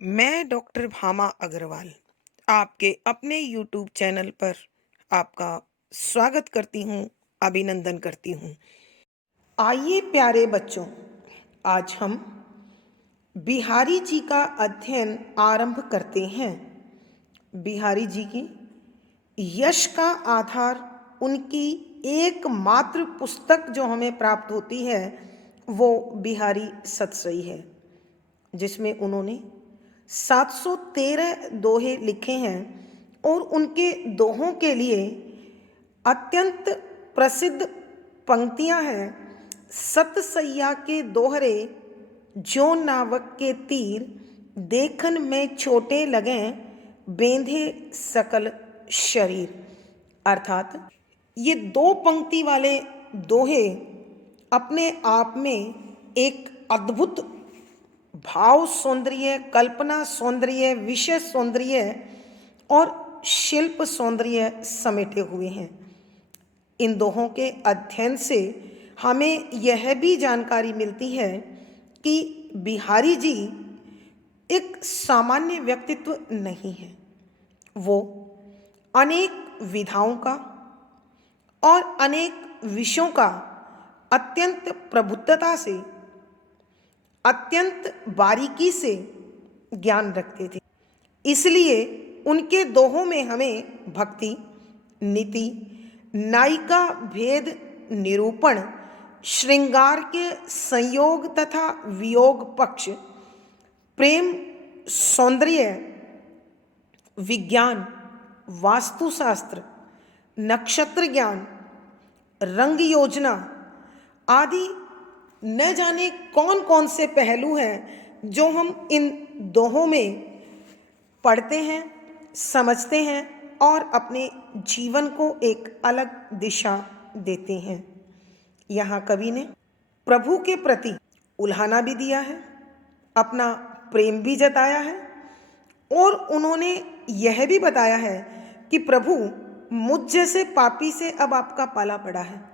मैं डॉक्टर भामा अग्रवाल आपके अपने यूट्यूब चैनल पर आपका स्वागत करती हूँ, अभिनंदन करती हूँ। आइए प्यारे बच्चों, आज हम बिहारी जी का अध्ययन आरंभ करते हैं। बिहारी जी की यश का आधार उनकी एकमात्र पुस्तक जो हमें प्राप्त होती है वो बिहारी सतसई है, जिसमें उन्होंने 713 दोहे लिखे हैं और उनके दोहों के लिए अत्यंत प्रसिद्ध पंक्तियां हैं। सतसैया के दोहरे जो नावक के तीर, देखन में छोटे लगें बेंधे सकल शरीर। अर्थात ये दो पंक्ति वाले दोहे अपने आप में एक अद्भुत भाव सौंदर्य, कल्पना सौंदर्य, विषय सौंदर्य और शिल्प सौंदर्य समेटे हुए हैं। इन दोहों के अध्ययन से हमें यह भी जानकारी मिलती है कि बिहारी जी एक सामान्य व्यक्तित्व नहीं है। वो अनेक विधाओं का और अनेक विषयों का अत्यंत प्रबुद्धता से, अत्यंत बारीकी से ज्ञान रखते थे। इसलिए उनके दोहों में हमें भक्ति, नीति, नायिका भेद निरूपण, श्रृंगार के संयोग तथा वियोग पक्ष, प्रेम, सौंदर्य, विज्ञान, वास्तुशास्त्र, नक्षत्र ज्ञान, रंग योजना आदि न जाने कौन कौन से पहलू हैं जो हम इन दोहों में पढ़ते हैं, समझते हैं और अपने जीवन को एक अलग दिशा देते हैं। यहाँ कवि ने प्रभु के प्रति उल्हाना भी दिया है, अपना प्रेम भी जताया है और उन्होंने यह भी बताया है कि प्रभु, मुझ जैसे पापी से अब आपका पाला पड़ा है।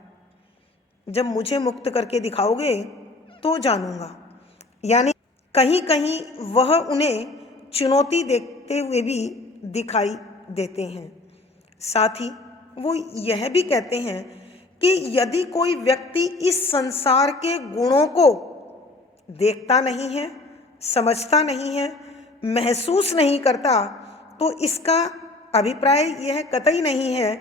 जब मुझे मुक्त करके दिखाओगे तो जानूंगा। यानी कहीं कहीं वह उन्हें चुनौती देते हुए भी दिखाई देते हैं। साथ ही वो यह भी कहते हैं कि यदि कोई व्यक्ति इस संसार के गुणों को देखता नहीं है, समझता नहीं है, महसूस नहीं करता, तो इसका अभिप्राय यह कतई नहीं है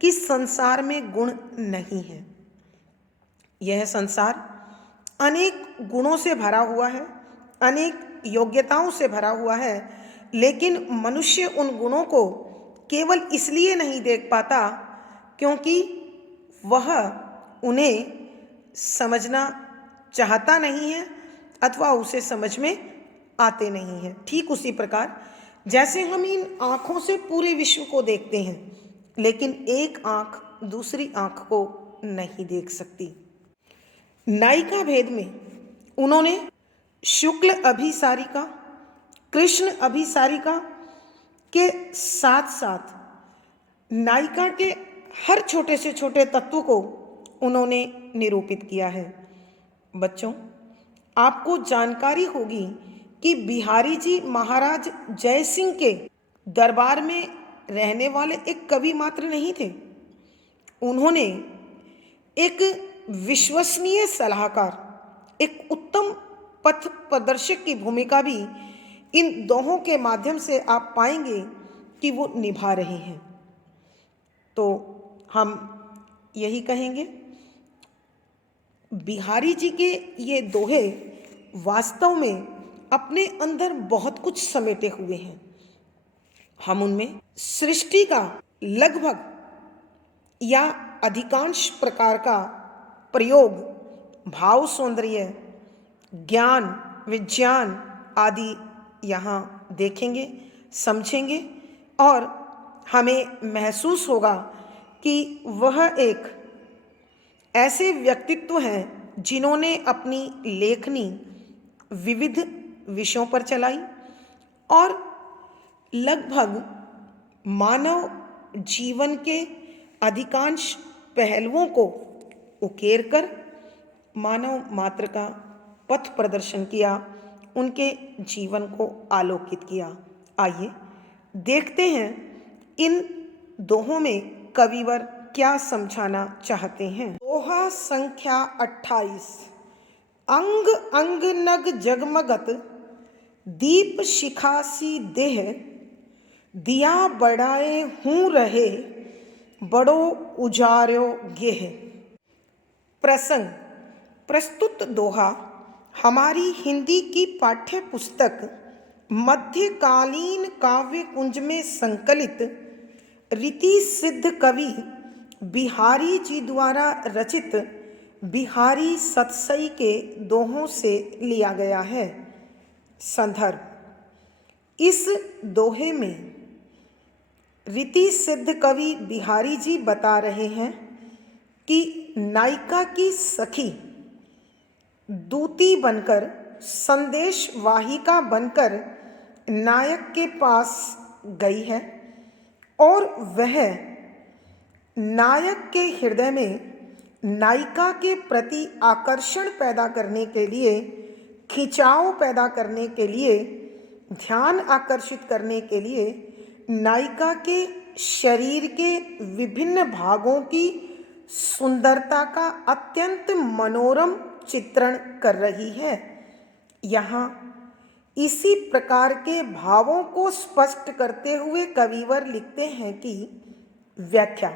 कि संसार में गुण नहीं है। यह संसार अनेक गुणों से भरा हुआ है, अनेक योग्यताओं से भरा हुआ है, लेकिन मनुष्य उन गुणों को केवल इसलिए नहीं देख पाता क्योंकि वह उन्हें समझना चाहता नहीं है अथवा उसे समझ में आते नहीं हैं। ठीक उसी प्रकार जैसे हम इन आँखों से पूरे विश्व को देखते हैं, लेकिन एक आँख दूसरी आँख को नहीं देख सकती। नायिका भेद में उन्होंने शुक्ल अभिसारिका, कृष्ण अभिसारिका के साथ साथ नायिका के हर छोटे से छोटे तत्व को उन्होंने निरूपित किया है। बच्चों, आपको जानकारी होगी कि बिहारी जी महाराज जय सिंह के दरबार में रहने वाले एक कवि मात्र नहीं थे। उन्होंने एक विश्वसनीय सलाहकार, एक उत्तम पथ प्रदर्शक की भूमिका भी इन दोहों के माध्यम से आप पाएंगे कि वो निभा रहे हैं। तो हम यही कहेंगे, बिहारी जी के ये दोहे वास्तव में अपने अंदर बहुत कुछ समेटे हुए हैं। हम उनमें सृष्टि का लगभग या अधिकांश प्रकार का प्रयोग, भाव सौंदर्य, ज्ञान, विज्ञान आदि यहाँ देखेंगे, समझेंगे और हमें महसूस होगा कि वह एक ऐसे व्यक्तित्व हैं जिन्होंने अपनी लेखनी विविध विषयों पर चलाई और लगभग मानव जीवन के अधिकांश पहलुओं को उकेर कर मानव मात्र का पथ प्रदर्शन किया, उनके जीवन को आलोकित किया। आइए देखते हैं इन दोहों में कविवर क्या समझाना चाहते हैं। दोहा संख्या 28। अंग अंग नग जगमगत, दीप शिखासी देह, दिया बढ़ाए हूँ रहे, बड़ो उजार्यो गेह। प्रसंग। प्रस्तुत दोहा हमारी हिंदी की पाठ्य पुस्तक मध्यकालीन काव्य कुंज में संकलित रीति सिद्ध कवि बिहारी जी द्वारा रचित बिहारी सतसई के दोहों से लिया गया है। संदर्भ। इस दोहे में रीति सिद्ध कवि बिहारी जी बता रहे हैं कि नायिका की सखी दूती बनकर, संदेश वाहिका बनकर नायक के पास गई है और वह नायक के हृदय में नायिका के प्रति आकर्षण पैदा करने के लिए, खिंचाव पैदा करने के लिए, ध्यान आकर्षित करने के लिए नायिका के शरीर के विभिन्न भागों की सुंदरता का अत्यंत मनोरम चित्रण कर रही है। यहाँ इसी प्रकार के भावों को स्पष्ट करते हुए कविवर लिखते हैं कि व्याख्या।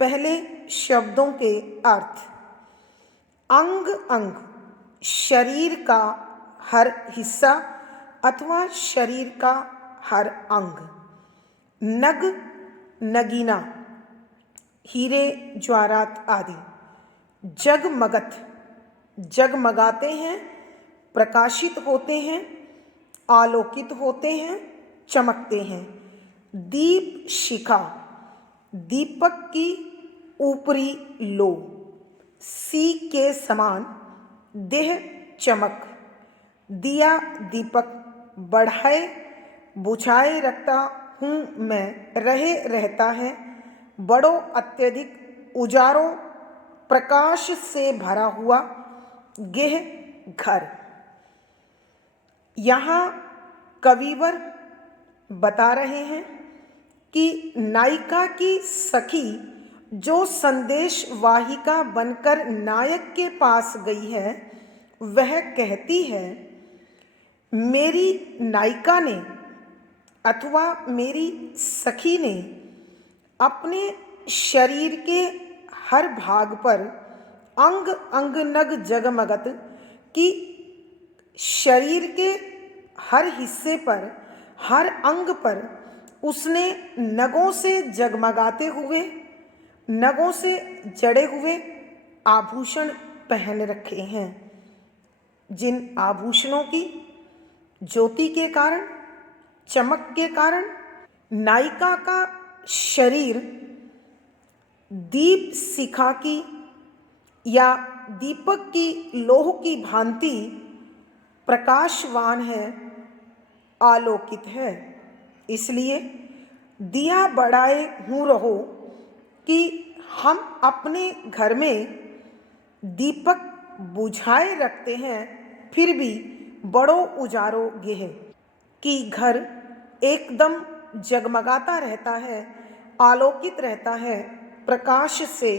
पहले शब्दों के अर्थ। अंग अंग शरीर का हर हिस्सा अथवा शरीर का हर अंग। नग नगीना हीरे ज्वारात आदि। जगमगत जगमगाते हैं, प्रकाशित होते हैं, आलोकित होते हैं, चमकते हैं। दीप शिखा दीपक की ऊपरी लो। सी के समान देह चमक। दिया दीपक बढ़ाए बुझाए रखता हूँ मैं, रहे रहता है, बड़ो अत्यधिक उजारों प्रकाश से भरा हुआ, गेह घर। यहाँ कविवर बता रहे हैं कि नायिका की सखी जो संदेश वाहिका बनकर नायक के पास गई है, वह कहती है मेरी नायिका ने अथवा मेरी सखी ने अपने शरीर के हर भाग पर अंग अंग नग जगमगत कि शरीर के हर हिस्से पर, हर अंग पर उसने नगों से जगमगाते हुए, नगों से जड़े हुए आभूषण पहन रखे हैं, जिन आभूषणों की ज्योति के कारण, चमक के कारण नायिका का शरीर दीप शिखा की या दीपक की लोह की भांति प्रकाशवान है, आलोकित है। इसलिए दिया बढ़ाए हूँ रहो कि हम अपने घर में दीपक बुझाए रखते हैं, फिर भी बड़ो उजारो गेह कि घर एकदम जगमगाता रहता है, आलोकित रहता है, प्रकाश से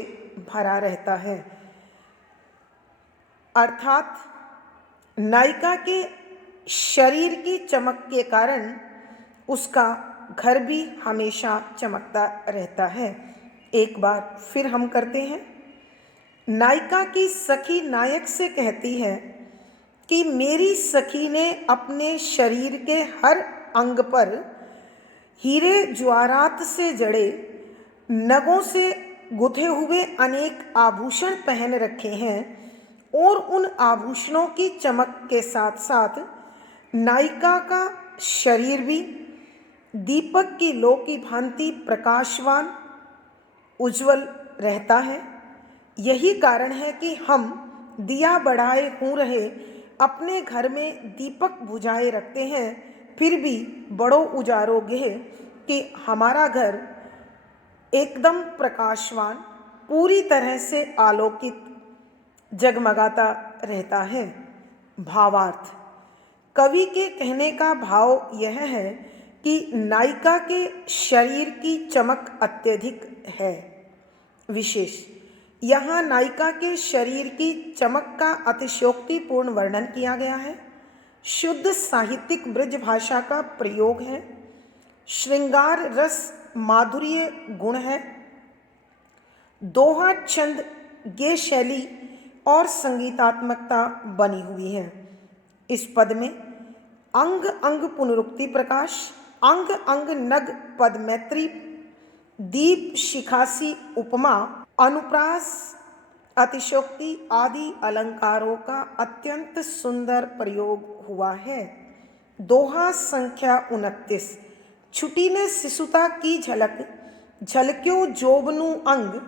भरा रहता है। अर्थात नायिका के शरीर की चमक के कारण उसका घर भी हमेशा चमकता रहता है। एक बार फिर हम करते हैं। नायिका की सखी नायक से कहती है कि मेरी सखी ने अपने शरीर के हर अंग पर हीरे ज्वारात से जड़े, नगों से गुथे हुए अनेक आभूषण पहन रखे हैं और उन आभूषणों की चमक के साथ साथ नायिका का शरीर भी दीपक की लो की भांति प्रकाशवान, उज्जवल रहता है। यही कारण है कि हम दिया बढ़ाए हूँ रहे अपने घर में दीपक बुझाए रखते हैं, फिर भी बड़ो उजारो गेह कि हमारा घर एकदम प्रकाशवान, पूरी तरह से आलोकित, जगमगाता रहता है। भावार्थ। कवि के कहने का भाव यह है कि नायिका के शरीर की चमक अत्यधिक है। विशेष, यहाँ नायिका के शरीर की चमक का अतिशयोक्तिपूर्ण वर्णन किया गया है। शुद्ध साहित्यिक ब्रज भाषा का प्रयोग है। श्रृंगार रस माधुर्य गुण है। दोहा छंद गे शैली और संगीतात्मकता बनी हुई है। इस पद में अंग अंग पुनरुक्ति प्रकाश, अंग अंग नग पद मैत्री, दीप शिखासी उपमा, अनुप्रास, अतिशोक्ति आदि अलंकारों का अत्यंत सुंदर प्रयोग हुआ है। दोहा संख्या 29। छुटी ने शिशुता की झलक, झलक्यो जोबनु अंग,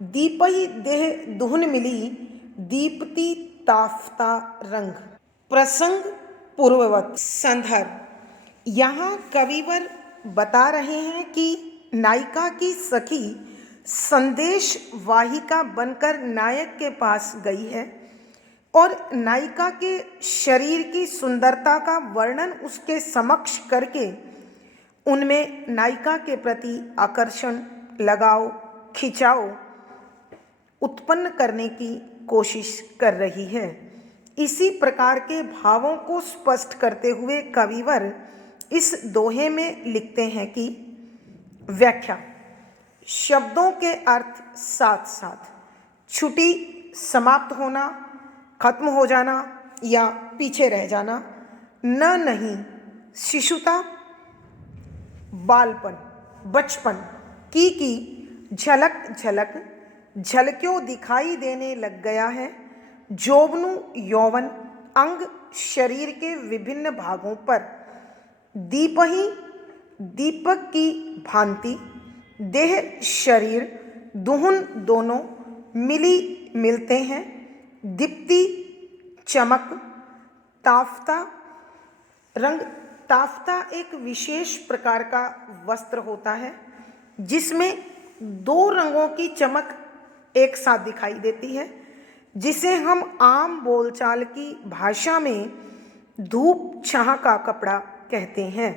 दीपहि देह दुहन मिली, दीप्ति ताफ्ता रंग। प्रसंग पूर्ववत। संदर्भ, यहाँ कविवर बता रहे हैं कि नायिका की सखी संदेश वाहिका बनकर नायक के पास गई है और नायिका के शरीर की सुंदरता का वर्णन उसके समक्ष करके उनमें नायिका के प्रति आकर्षण, लगाव, खिंचाव उत्पन्न करने की कोशिश कर रही है। इसी प्रकार के भावों को स्पष्ट करते हुए कविवर इस दोहे में लिखते हैं कि व्याख्या, शब्दों के अर्थ साथ साथ छुट्टी, समाप्त होना, खत्म हो जाना या पीछे रह जाना, न नहीं, शिशुता, बालपन, बचपन, की झलक झलक, झलक्यों दिखाई देने लग गया है, जोबनु यौवन, अंग शरीर के विभिन्न भागों पर, दीपहि दीपक की भांति, देह शरीर दुहन दोनों मिली मिलते हैं, दीप्ति चमक, ताफ्ता रंग। ताफ्ता एक विशेष प्रकार का वस्त्र होता है जिसमें दो रंगों की चमक एक साथ दिखाई देती है, जिसे हम आम बोलचाल की भाषा में धूप छाह का कपड़ा कहते हैं।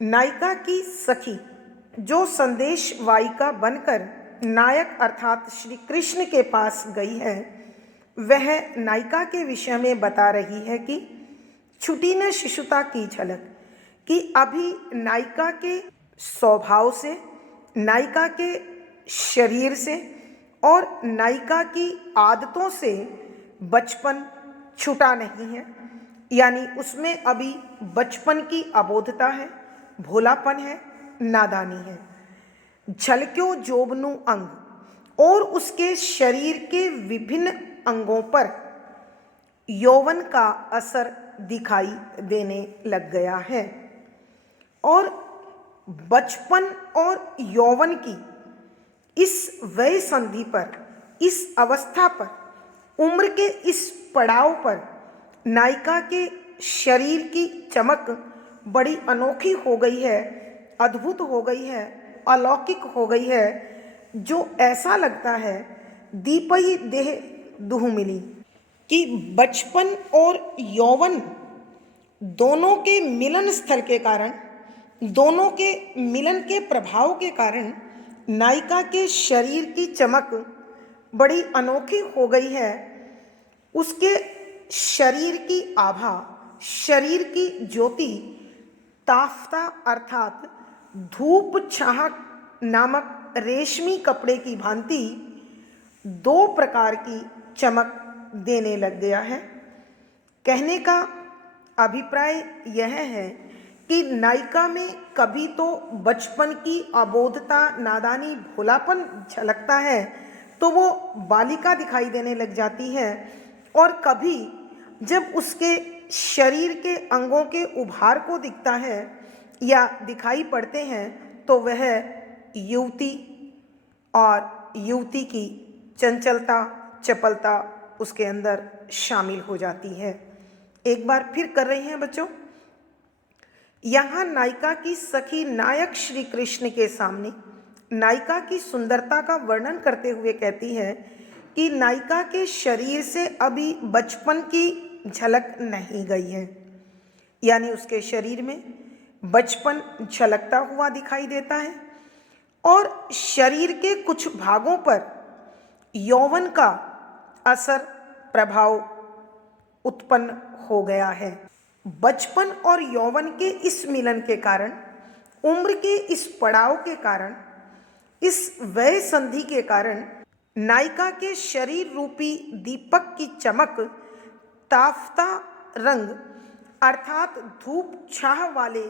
नायिका की सखी जो संदेश वाहिका बनकर नायक अर्थात श्री कृष्ण के पास गई है, वह नायिका के विषय में बता रही है कि छुटी ने शिशुता की झलक, कि अभी नायिका के स्वभाव से, नायिका के शरीर से और नायिका की आदतों से बचपन छूटा नहीं है, यानी उसमें अभी बचपन की अबोधता है, भोलापन है, नादानी है। झलक्यो जोबनु अंग, और उसके शरीर के विभिन्न अंगों पर यौवन का असर दिखाई देने लग गया है। और बचपन और यौवन की इस वय संधि पर, इस अवस्था पर, उम्र के इस पड़ाव पर नायिका के शरीर की चमक बड़ी अनोखी हो गई है, अद्भुत हो गई है, अलौकिक हो गई है, जो ऐसा लगता है दीपहि देह दुह मिली, कि बचपन और यौवन दोनों के मिलन स्थल के कारण, दोनों के मिलन के प्रभाव के कारण नायिका के शरीर की चमक बड़ी अनोखी हो गई है। उसके शरीर की आभा, शरीर की ज्योति ताफ्ता अर्थात धूप छाह नामक रेशमी कपड़े की भांति दो प्रकार की चमक देने लग गया है। कहने का अभिप्राय यह है कि नायिका में कभी तो बचपन की अबोधता, नादानी, भोलापन झलकता है तो वो बालिका दिखाई देने लग जाती है, और कभी जब उसके शरीर के अंगों के उभार को दिखता है या दिखाई पड़ते हैं तो वह युवती, और युवती की चंचलता, चपलता उसके अंदर शामिल हो जाती है। एक बार फिर कर रहे हैं बच्चों। यहाँ नायिका की सखी नायक श्री कृष्ण के सामने नायिका की सुंदरता का वर्णन करते हुए कहती है कि नायिका के शरीर से अभी बचपन की झलक नहीं गई है, यानी उसके शरीर में बचपन झलकता हुआ दिखाई देता है और शरीर के कुछ भागों पर यौवन का असर प्रभाव उत्पन्न हो गया है। बचपन और यौवन के इस मिलन के कारण, उम्र के इस पड़ाव के कारण, इस वय संधि के कारण नायिका के शरीर रूपी दीपक की चमक ताफ्ता रंग अर्थात धूप छाह वाले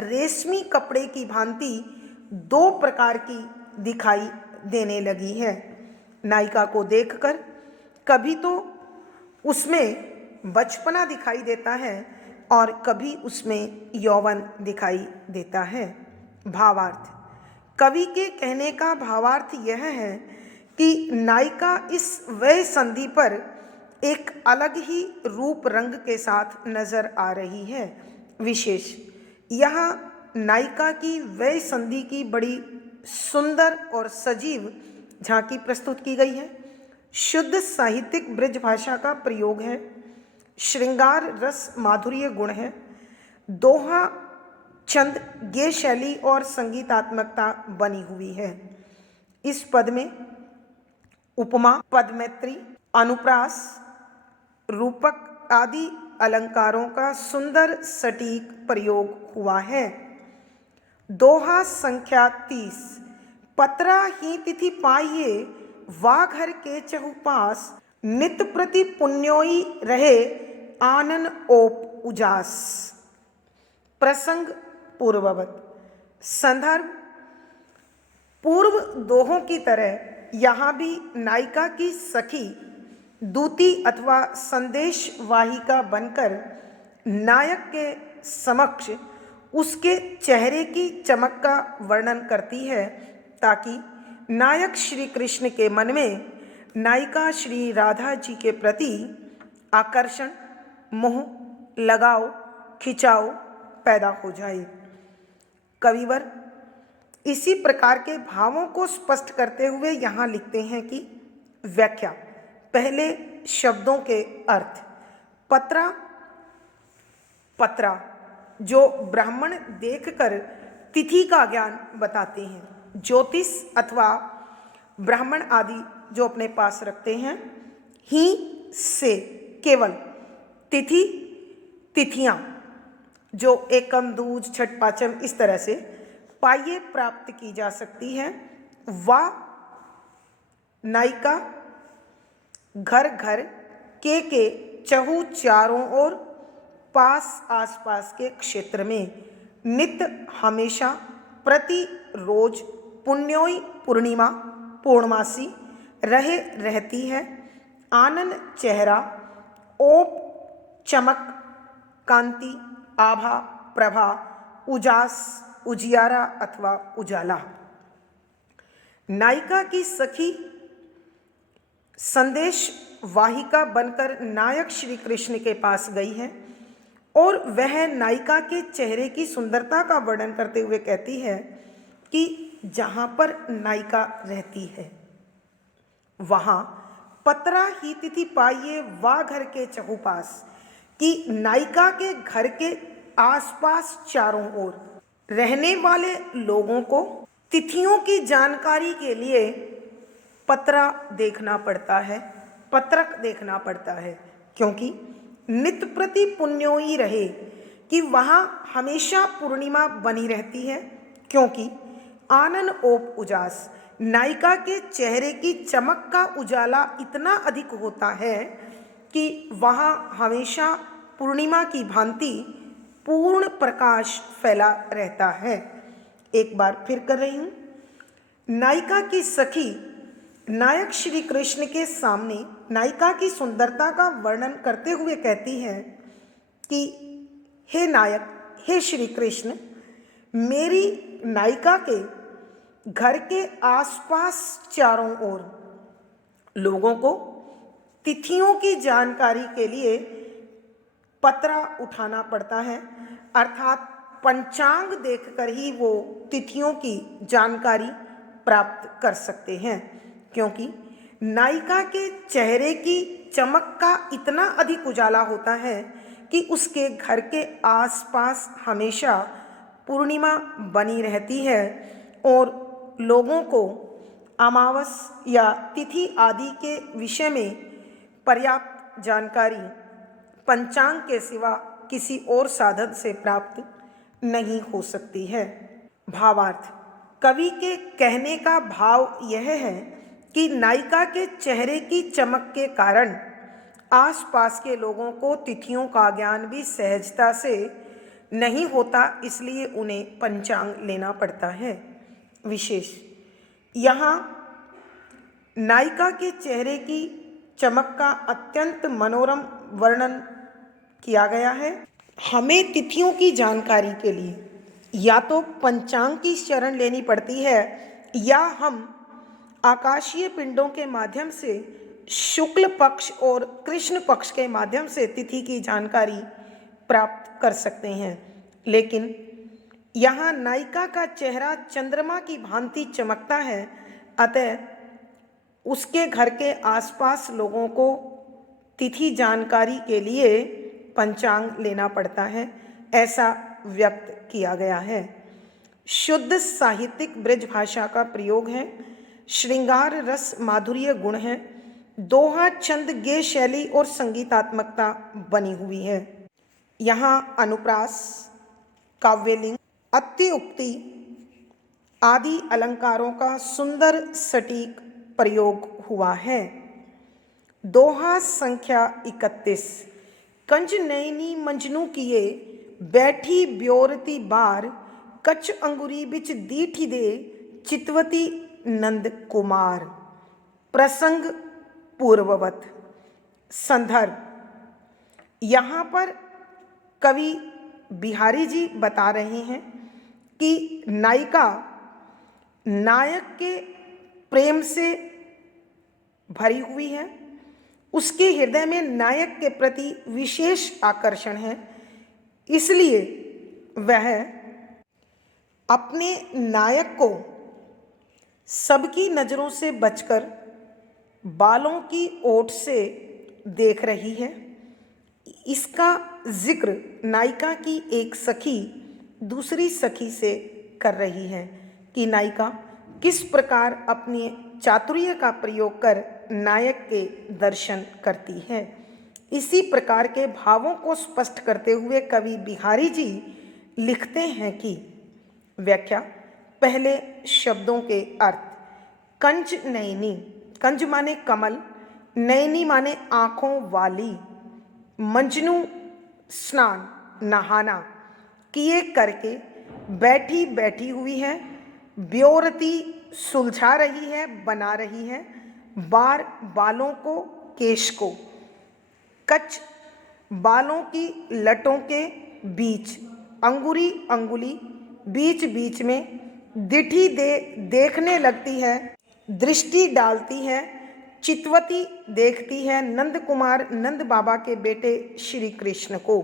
रेशमी कपड़े की भांति दो प्रकार की दिखाई देने लगी है। नायिका को देखकर कभी तो उसमें बचपना दिखाई देता है और कभी उसमें यौवन दिखाई देता है। भावार्थ, कवि के कहने का भावार्थ यह है कि नायिका इस वय संधि पर एक अलग ही रूप रंग के साथ नजर आ रही है। विशेष यहाँ नायिका की वय संधि की बड़ी सुंदर और सजीव झांकी प्रस्तुत की गई है। शुद्ध साहित्यिक ब्रज भाषा का प्रयोग है, श्रृंगार रस माधुर्य गुण है, दोहा छंद गेय शैली और संगीतात्मकता बनी हुई है। इस पद में उपमा, पदमैत्री, अनुप्रास, रूपक आदि अलंकारों का सुंदर सटीक प्रयोग हुआ है। दोहा संख्या 30। पत्रा ही तिथि पाइये वा घर के चहुपास, नित प्रति पुण्योई रहे आनन ओप उजास। प्रसंग पूर्ववत। संदर्भ, पूर्व दोहों की तरह यहाँ भी नायिका की सखी दूती अथवा संदेश वाहिका बनकर नायक के समक्ष उसके चेहरे की चमक का वर्णन करती है, ताकि नायक श्री कृष्ण के मन में नायिका श्री राधा जी के प्रति आकर्षण, मोह, लगाव, खिंचाव पैदा हो जाए। कविवर इसी प्रकार के भावों को स्पष्ट करते हुए यहाँ लिखते हैं कि व्याख्या। पहले शब्दों के अर्थ। पत्रा, पत्रा जो ब्राह्मण देखकर तिथि का ज्ञान बताते हैं, ज्योतिष अथवा ब्राह्मण आदि जो अपने पास रखते हैं, ही से केवल तिथि, तिथियां जो एकम, दूज, छठ, पाचम इस तरह से पाइये प्राप्त की जा सकती है। वा नायिका घर घर के चहु चारों ओर पास आसपास के क्षेत्र में नित्य हमेशा प्रति रोज पुण्योई पूर्णिमा पूर्णमासी रहे रहती है। आनन चेहरा, ओप चमक, कांति, आभा, प्रभा, उजास, उजियारा अथवा उजाला। नायिका की सखी संदेश वाहिका बनकर नायक श्री कृष्ण के पास गई है और वह नायिका के चेहरे की सुंदरता का वर्णन करते हुए कहती है कि जहाँ पर नायिका रहती है वहाँ पत्रा ही तिथि पाइये वा घर के चहुपास, कि नायिका के घर के आसपास चारों ओर रहने वाले लोगों को तिथियों की जानकारी के लिए पत्रा देखना पड़ता है, पत्रक देखना पड़ता है, क्योंकि नित्य प्रति पुण्योई रहे, कि वहाँ हमेशा पूर्णिमा बनी रहती है, क्योंकि आनन ओप उजास, नायिका के चेहरे की चमक का उजाला इतना अधिक होता है कि वहाँ हमेशा पूर्णिमा की भांति पूर्ण प्रकाश फैला रहता है। एक बार फिर कर रही हूँ। नायिका की सखी नायक श्री कृष्ण के सामने नायिका की सुंदरता का वर्णन करते हुए कहती है कि हे नायक, हे श्री कृष्ण, मेरी नायिका के घर के आसपास चारों ओर लोगों को तिथियों की जानकारी के लिए पत्रा उठाना पड़ता है, अर्थात पंचांग देखकर ही वो तिथियों की जानकारी प्राप्त कर सकते हैं, क्योंकि नायिका के चेहरे की चमक का इतना अधिक उजाला होता है कि उसके घर के आसपास हमेशा पूर्णिमा बनी रहती है और लोगों को अमावस या तिथि आदि के विषय में पर्याप्त जानकारी पंचांग के सिवा किसी और साधन से प्राप्त नहीं हो सकती है। भावार्थ: कवि के कहने का भाव यह है कि नायिका के चेहरे की चमक के कारण आसपास के लोगों को तिथियों का ज्ञान भी सहजता से नहीं होता, इसलिए उन्हें पंचांग लेना पड़ता है। विशेष: यहाँ नायिका के चेहरे की चमक का अत्यंत मनोरम वर्णन किया गया है। हमें तिथियों की जानकारी के लिए या तो पंचांग की शरण लेनी पड़ती है या हम आकाशीय पिंडों के माध्यम से शुक्ल पक्ष और कृष्ण पक्ष के माध्यम से तिथि की जानकारी प्राप्त कर सकते हैं। लेकिन यहाँ नायिका का चेहरा चंद्रमा की भांति चमकता है, अतः उसके घर के आसपास लोगों को तिथि जानकारी के लिए पंचांग लेना पड़ता है, ऐसा व्यक्त किया गया है। शुद्ध साहित्यिक ब्रज भाषा का प्रयोग है, श्रृंगार रस माधुर्य गुण है, दोहा छंद गे शैली और संगीतात्मकता बनी हुई है। यहाँ अनुप्रास, काव्यलिंग, अत्युक्ति आदि अलंकारों का सुंदर सटीक प्रयोग हुआ है। दोहा संख्या 31। कंज नैनी मंजनू किए बैठी ब्योरती बार, कच अंगुरी बिच दीठी दे चितवती नंद कुमार। प्रसंग पूर्ववत। संदर्भ: यहाँ पर कवि बिहारी जी बता रहे हैं कि नायिका नायक के प्रेम से भरी हुई है, उसके हृदय में नायक के प्रति विशेष आकर्षण है, इसलिए वह अपने नायक को सबकी नज़रों से बचकर बालों की ओट से देख रही है। इसका जिक्र नायिका की एक सखी दूसरी सखी से कर रही है कि नायिका किस प्रकार अपने चातुर्य का प्रयोग कर नायक के दर्शन करती है। इसी प्रकार के भावों को स्पष्ट करते हुए कवि बिहारी जी लिखते हैं कि व्याख्या: पहले शब्दों के अर्थ। कंज नैनी, कंज माने कमल, नैनी माने आँखों वाली, मंजनू स्नान नहाना किए करके बैठी बैठी हुई है, ब्योरती सुलझा रही है बना रही है, बार बालों को केश को, कच बालों की लटों के बीच, अंगुरी अंगुली बीच बीच में, दिठी दे देखने लगती है, दृष्टि डालती है, चितवती देखती है नंद कुमार नंद बाबा के बेटे श्री कृष्ण को।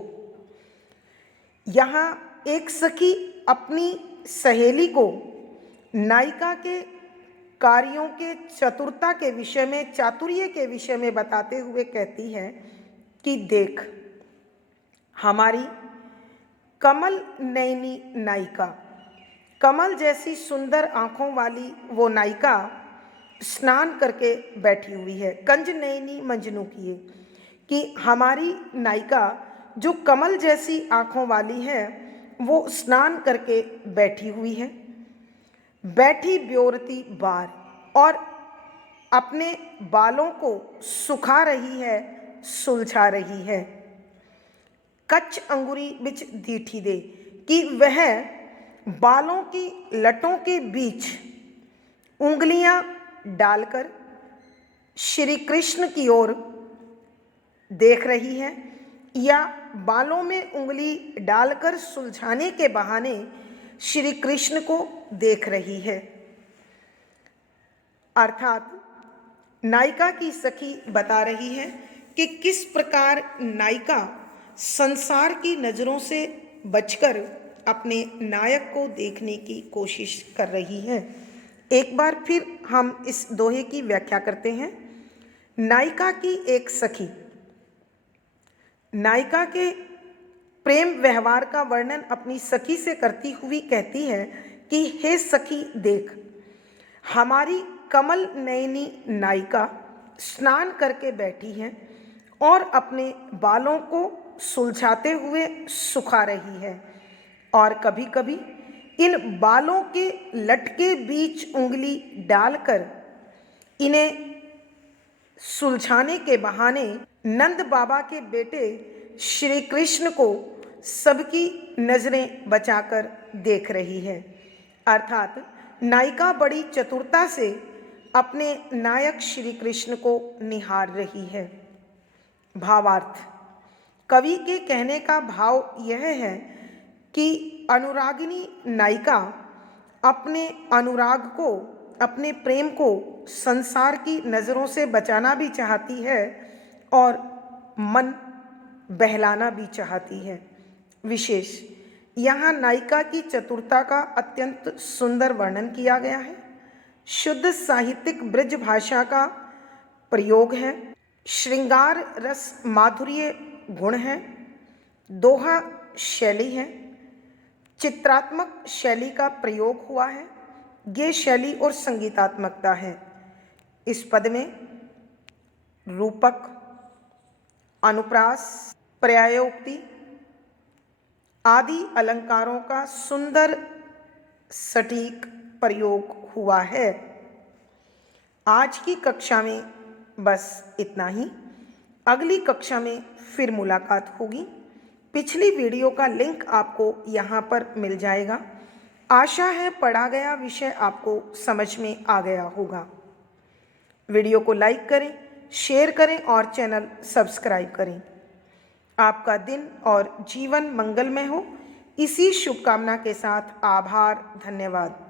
यहाँ एक सखी अपनी सहेली को नायिका के कार्यों के चतुरता के विषय में, चातुर्य के विषय में बताते हुए कहती है कि देख, हमारी कमल नैनी नायिका, कमल जैसी सुंदर आँखों वाली वो नायिका स्नान करके बैठी हुई है। कंज नैनी मंजनू किए कि हमारी नायिका जो कमल जैसी आँखों वाली है वो स्नान करके बैठी हुई है, बैठी ब्योरती बार, और अपने बालों को सुखा रही है, सुलझा रही है। कच अंगुरी बिच दीठी दे कि वह बालों की लटों के बीच उंगलियां डालकर श्री कृष्ण की ओर देख रही है, या बालों में उंगली डालकर सुलझाने के बहाने श्री कृष्ण को देख रही है। अर्थात नायिका की सखी बता रही है कि किस प्रकार नायिका संसार की नज़रों से बचकर अपने नायक को देखने की कोशिश कर रही है। एक बार फिर हम इस दोहे की व्याख्या करते हैं। नायिका की एक सखी नायिका के प्रेम व्यवहार का वर्णन अपनी सखी से करती हुई कहती है कि हे सखी देख, हमारी कमल नयनी नायिका स्नान करके बैठी है और अपने बालों को सुलझाते हुए सुखा रही है, और कभी कभी इन बालों के लटके बीच उंगली डालकर इन्हें सुलझाने के बहाने नंद बाबा के बेटे श्री कृष्ण को सबकी नजरें बचाकर देख रही है। अर्थात नायिका बड़ी चतुरता से अपने नायक श्री कृष्ण को निहार रही है। भावार्थ: कवि के कहने का भाव यह है कि अनुरागिनी नायिका अपने अनुराग को, अपने प्रेम को संसार की नज़रों से बचाना भी चाहती है और मन बहलाना भी चाहती है। विशेष यहाँ नायिका की चतुरता का अत्यंत सुंदर वर्णन किया गया है। शुद्ध साहित्यिक ब्रज भाषा का प्रयोग है, श्रृंगार रस माधुर्य गुण है, दोहा शैली है, चित्रात्मक शैली का प्रयोग हुआ है, ये शैली और संगीतात्मकता है। इस पद में रूपक, अनुप्रास, पर्यायोक्ति आदि अलंकारों का सुंदर सटीक प्रयोग हुआ है। आज की कक्षा में बस इतना ही। अगली कक्षा में फिर मुलाकात होगी। पिछली वीडियो का लिंक आपको यहाँ पर मिल जाएगा। आशा है पढ़ा गया विषय आपको समझ में आ गया होगा। वीडियो को लाइक करें, शेयर करें और चैनल सब्सक्राइब करें। आपका दिन और जीवन मंगलमय हो, इसी शुभकामना के साथ आभार, धन्यवाद।